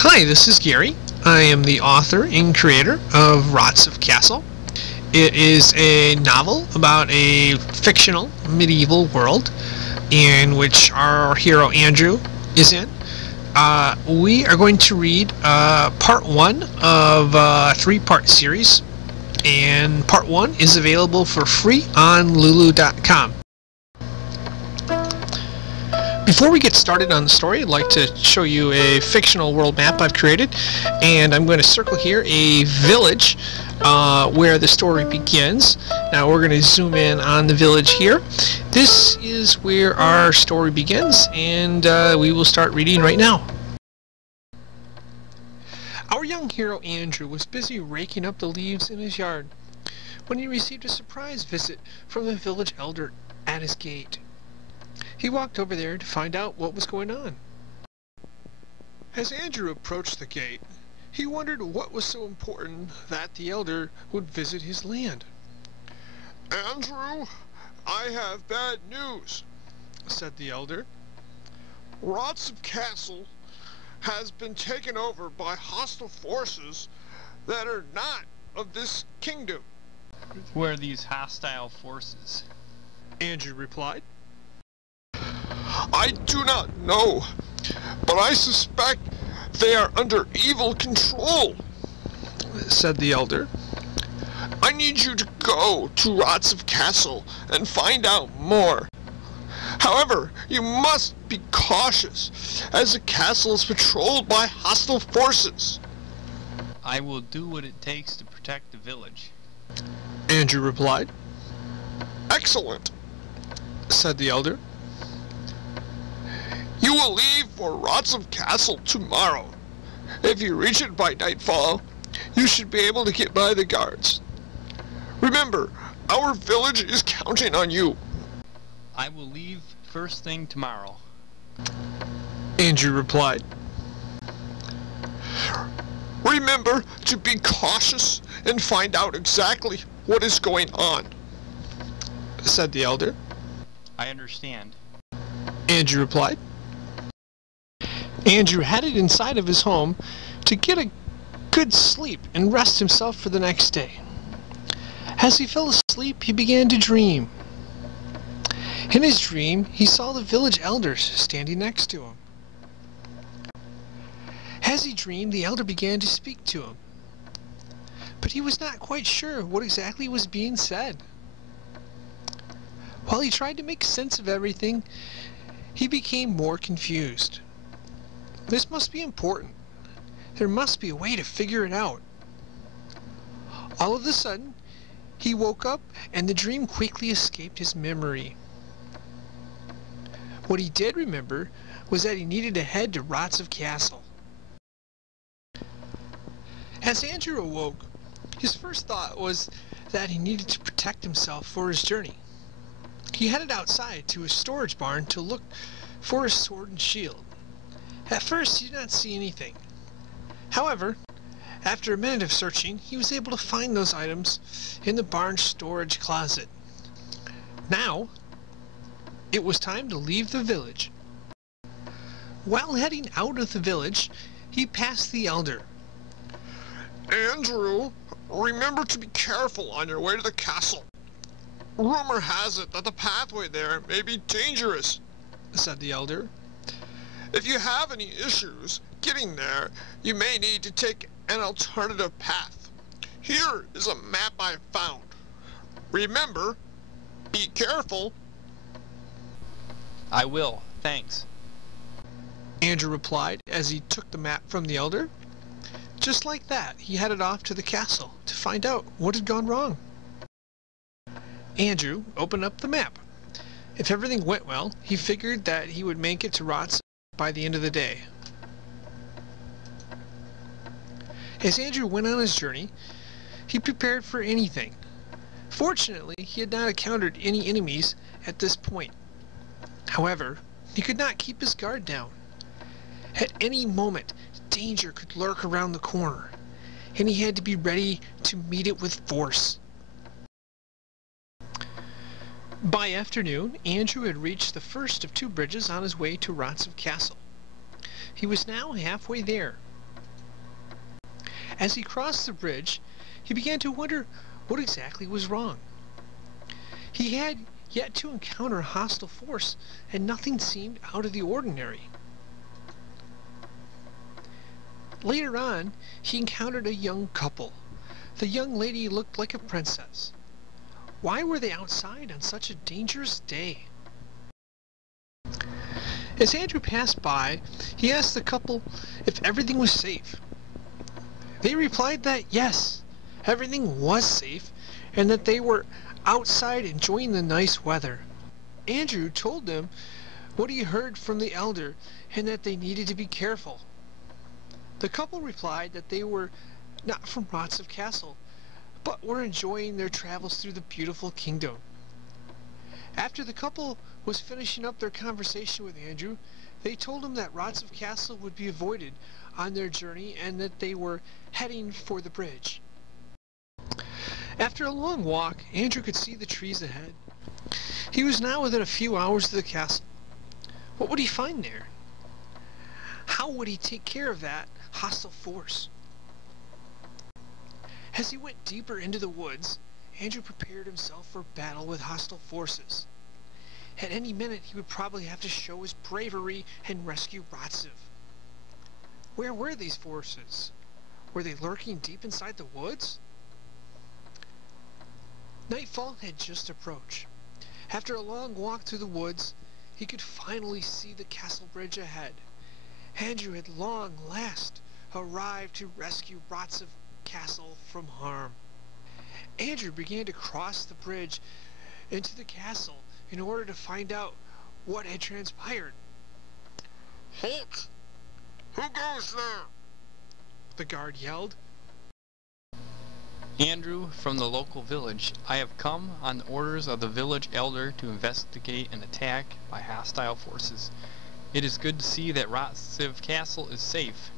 Hi, this is Gary. I am the author and creator of Rotciv Castle. It is a novel about a fictional medieval world in which our hero Andrew is in. We are going to read part one of a three-part series, and part one is available for free on lulu.com. Before we get started on the story, I'd like to show you a fictional world map I've created, and I'm going to circle here a village where the story begins. Now we're going to zoom in on the village here. This is where our story begins, and we will start reading right now. Our young hero Andrew was busy raking up the leaves in his yard when he received a surprise visit from the village elder at his gate. He walked over there to find out what was going on. As Andrew approached the gate, he wondered what was so important that the elder would visit his land. "Andrew, I have bad news," said the elder. "Rotciv Castle has been taken over by hostile forces that are not of this kingdom." Who are these hostile forces? Andrew replied. "I do not know, but I suspect they are under evil control," said the elder. "I need you to go to Rotciv Castle and find out more. However, you must be cautious, as the castle is patrolled by hostile forces." I will do what it takes to protect the village. Andrew replied. "Excellent," said the elder. "You will leave for Rotciv Castle tomorrow. If you reach it by nightfall, you should be able to get by the guards. Remember, our village is counting on you." I will leave first thing tomorrow. Andrew replied. "Remember to be cautious and find out exactly what is going on," said the elder. I understand. Andrew replied. Andrew headed inside of his home to get a good sleep and rest himself for the next day. As he fell asleep, he began to dream. In his dream, he saw the village elders standing next to him. As he dreamed, the elder began to speak to him, but he was not quite sure what exactly was being said. While he tried to make sense of everything, he became more confused. This must be important. There must be a way to figure it out. All of a sudden, he woke up and the dream quickly escaped his memory. What he did remember was that he needed to head to Rotciv Castle. As Andrew awoke, his first thought was that he needed to protect himself for his journey. He headed outside to his storage barn to look for his sword and shield. At first, he did not see anything. However, after a minute of searching, he was able to find those items in the barn's storage closet. Now, it was time to leave the village. While heading out of the village, he passed the elder. "Andrew, remember to be careful on your way to the castle. Rumor has it that the pathway there may be dangerous," said the elder. "If you have any issues getting there, you may need to take an alternative path. Here is a map I found. Remember, be careful." I will, thanks. Andrew replied as he took the map from the elder. Just like that, he headed off to the castle to find out what had gone wrong. Andrew opened up the map. If everything went well, he figured that he would make it to Rotciv by the end of the day. As Andrew went on his journey, he prepared for anything. Fortunately, he had not encountered any enemies at this point. However, he could not keep his guard down. At any moment, danger could lurk around the corner, and he had to be ready to meet it with force. By afternoon, Andrew had reached the first of two bridges on his way to Rotciv Castle. He was now halfway there. As he crossed the bridge, he began to wonder what exactly was wrong. He had yet to encounter a hostile force, and nothing seemed out of the ordinary. Later on, he encountered a young couple. The young lady looked like a princess. Why were they outside on such a dangerous day? As Andrew passed by, he asked the couple if everything was safe. They replied that yes, everything was safe, and that they were outside enjoying the nice weather. Andrew told them what he heard from the elder and that they needed to be careful. The couple replied that they were not from Rotciv Castle, but were enjoying their travels through the beautiful kingdom. After the couple was finishing up their conversation with Andrew, they told him that Rotciv Castle would be avoided on their journey and that they were heading for the bridge. After a long walk, Andrew could see the trees ahead. He was now within a few hours of the castle. What would he find there? How would he take care of that hostile force? As he went deeper into the woods, Andrew prepared himself for battle with hostile forces. At any minute, he would probably have to show his bravery and rescue Rotciv. Where were these forces? Were they lurking deep inside the woods? Nightfall had just approached. After a long walk through the woods, he could finally see the castle bridge ahead. Andrew had long last arrived to rescue Rotciv Castle from harm. Andrew began to cross the bridge into the castle in order to find out what had transpired. Halt! Who goes there? The guard yelled. Andrew from the local village. I have come on the orders of the village elder to investigate an attack by hostile forces. It is good to see that Rotciv Castle is safe.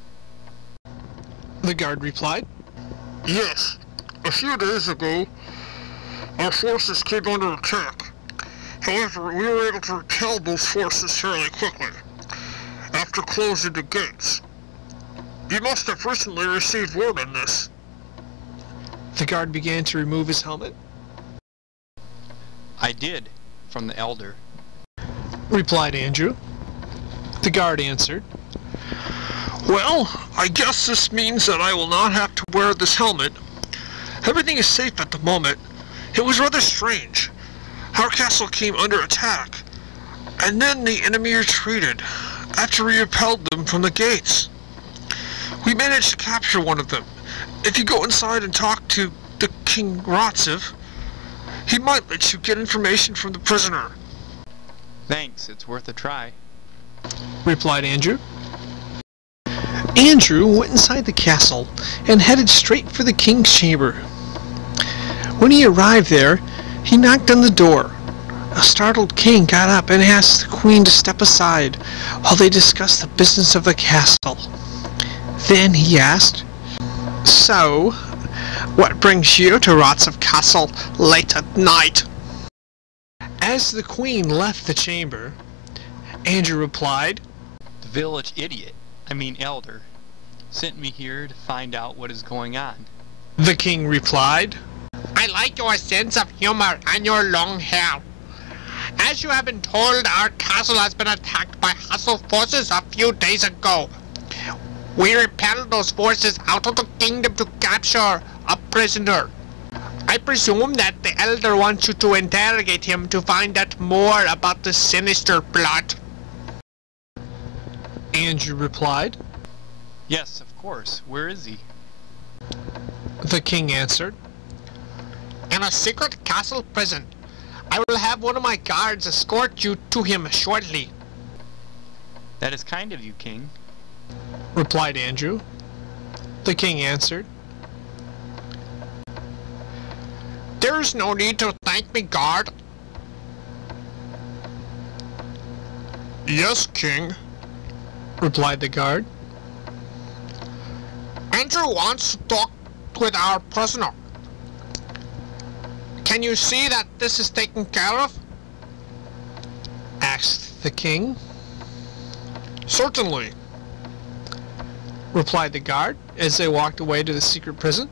The guard replied. Yes. A few days ago, our forces came under attack. However, we were able to repel those forces fairly quickly, after closing the gates. You must have recently received word on this. The guard began to remove his helmet. I did, from the elder. Replied Andrew. The guard answered. Well, I guess this means that I will not have to wear this helmet. Everything is safe at the moment. It was rather strange. Our castle came under attack, and then the enemy retreated after we repelled them from the gates. We managed to capture one of them. If you go inside and talk to the King Rotciv, he might let you get information from the prisoner. Thanks, it's worth a try. Replied Andrew. Andrew went inside the castle and headed straight for the king's chamber. When he arrived there, he knocked on the door. A startled king got up and asked the queen to step aside while they discussed the business of the castle. Then he asked, "So, what brings you to Rotciv Castle late at night?" As the queen left the chamber, Andrew replied, The village elder, sent me here to find out what is going on. The king replied, I like your sense of humor and your long hair. As you have been told, our castle has been attacked by hostile forces a few days ago. We repelled those forces out of the kingdom to capture a prisoner. I presume that the elder wants you to interrogate him to find out more about the sinister plot. Andrew replied. Yes, of course. Where is he? The king answered, In a secret castle prison. I will have one of my guards escort you to him shortly. That is kind of you, King. Replied Andrew. The king answered, There's no need to thank me, guard. Yes, King. Replied the guard. Andrew wants to talk with our prisoner. Can you see that this is taken care of? Asked the king. Certainly. replied the guard as they walked away to the secret prison.